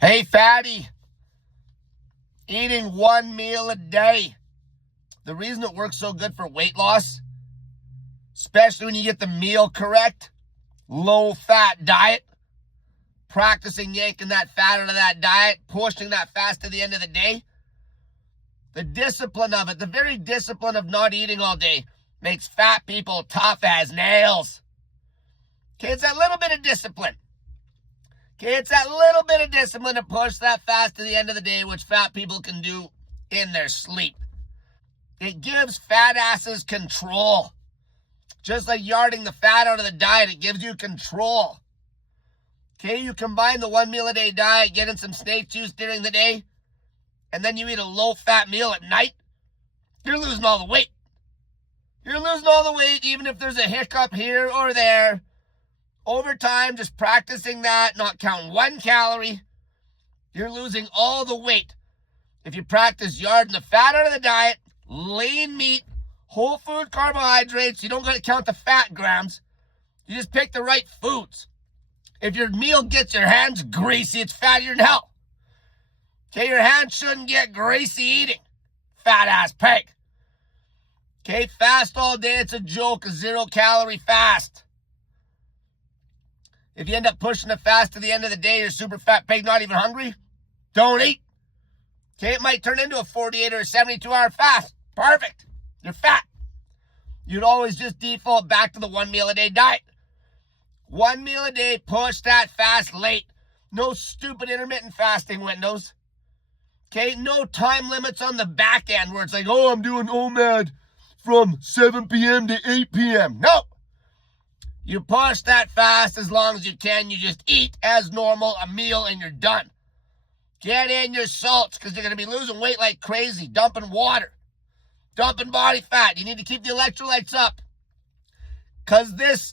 Hey, fatty, eating one meal a day. The reason it works so good for weight loss, especially when you get the meal correct, low-fat diet, practicing yanking that fat out of that diet, pushing that fast to the end of the day, the discipline of it, the very discipline of not eating all day makes fat people tough as nails. Okay, it's that little bit of discipline. Okay, it's that little bit of discipline to push that fast to the end of the day, which fat people can do in their sleep. It gives fat asses control. Just like yarding the fat out of the diet, it gives you control. Okay, you combine the 1 meal a day diet, get in some snake juice during the day, and then you eat a low-fat meal at night, you're losing all the weight. You're losing all the weight, even if there's a hiccup here or there. Over time, just practicing that, not counting 1 calorie, you're losing all the weight. If you practice yarding the fat out of the diet, lean meat, whole food carbohydrates, you don't got to count the fat grams. You just pick the right foods. If your meal gets your hands greasy, it's fattier than hell. Okay, your hands shouldn't get greasy eating. Fat ass pig. Okay, fast all day, it's a joke, a 0-calorie fast. If you end up pushing the fast to the end of the day, you're super fat pig, not even hungry, don't eat. Okay, it might turn into a 48 or a 72-hour fast. Perfect. You're fat. You'd always just default back to the 1 meal a day diet. 1 meal a day, push that fast late. No stupid intermittent fasting windows. Okay, no time limits on the back end where it's like, oh, I'm doing OMAD from 7 p.m. to 8 p.m. No. You push that fast as long as you can. You just eat as normal a meal and you're done. Get in your salts because you're going to be losing weight like crazy, dumping water, dumping body fat. You need to keep the electrolytes up because this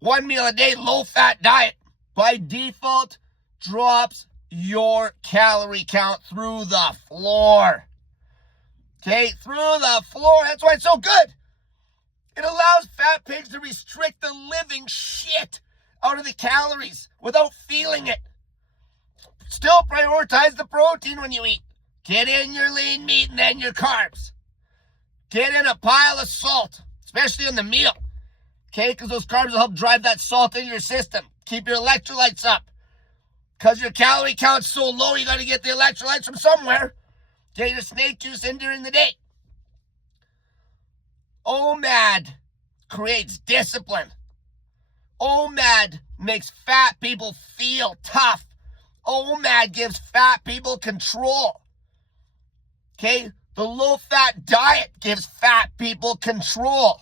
1 meal a day low-fat diet by default drops your calorie count through the floor. Okay, through the floor. That's why it's so good. It allows fat pigs to restrict the living shit out of the calories without feeling it. Still prioritize the protein when you eat. Get in your lean meat and then your carbs. Get in a pile of salt, especially in the meal. Okay, because those carbs will help drive that salt into your system. Keep your electrolytes up. Because your calorie count's so low, you got to get the electrolytes from somewhere. Get your snake juice in during the day. OMAD creates discipline. OMAD makes fat people feel tough. OMAD gives fat people control. Okay? The low-fat diet gives fat people control.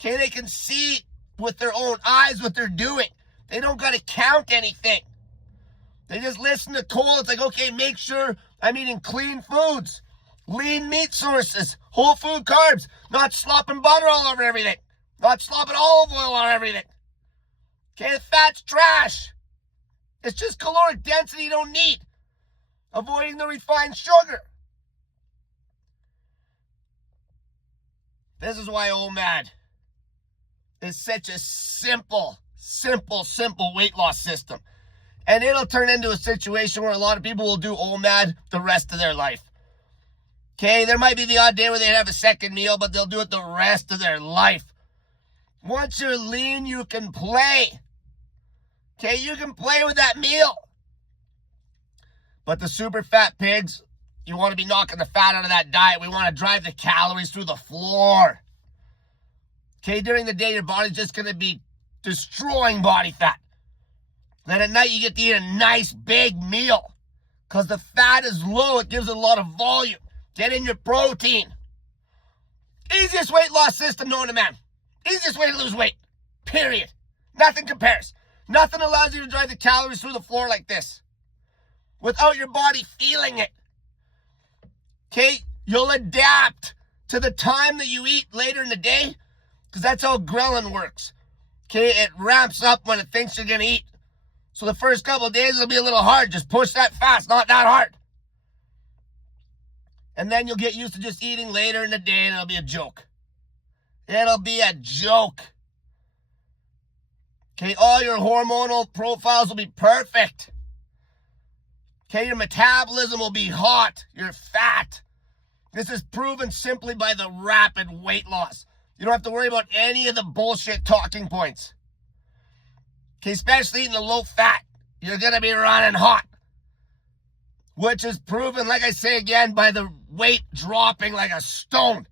Okay? They can see with their own eyes what they're doing. They don't got to count anything. They just listen to Cole. It's like, okay, make sure I'm eating clean foods, lean meat sources, whole food carbs, not slopping butter all over everything, not slopping olive oil on everything. Okay, the fat's trash. It's just caloric density you don't need. Avoiding the refined sugar. This is why OMAD is such a simple weight loss system. And it'll turn into a situation where a lot of people will do OMAD the rest of their life. Okay, there might be the odd day where they have a second meal, but they'll do it the rest of their life. Once you're lean, you can play. Okay, you can play with that meal. But the super fat pigs, you want to be knocking the fat out of that diet. We want to drive the calories through the floor. Okay, during the day, your body's just going to be destroying body fat. Then at night, you get to eat a nice big meal. Because the fat is low, it gives it a lot of volume. Get in your protein. Easiest weight loss system known to man. Easiest way to lose weight. Period. Nothing compares. Nothing allows you to drive the calories through the floor like this. Without your body feeling it. Okay? You'll adapt to the time that you eat later in the day. Because that's how ghrelin works. Okay? It ramps up when it thinks you're going to eat. So the first couple of days it'll be a little hard. Just push that fast, not that hard. And then you'll get used to just eating later in the day and it'll be a joke. It'll be a joke. Okay, all your hormonal profiles will be perfect. Okay, your metabolism will be hot. You're fat. This is proven simply by the rapid weight loss. You don't have to worry about any of the bullshit talking points. Okay, especially eating the low fat. You're going to be running hot. Which is proven, like I say again, by the weight dropping like a stone.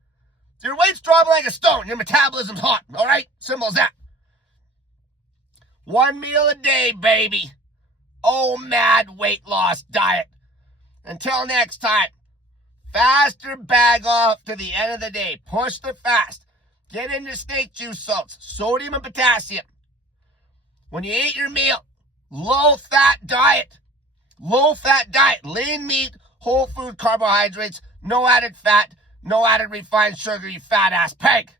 If your weight's dropping like a stone, your metabolism's hot. All right? Simple as that. 1 meal a day, baby. OMAD weight loss diet. Until next time, fast or bag off to the end of the day. Push the fast. Get into steak juice salts, sodium and potassium. When you eat your meal, low fat diet. Low fat diet. Lean meat, whole food carbohydrates, no added fat, no added refined sugar, you fat ass pig.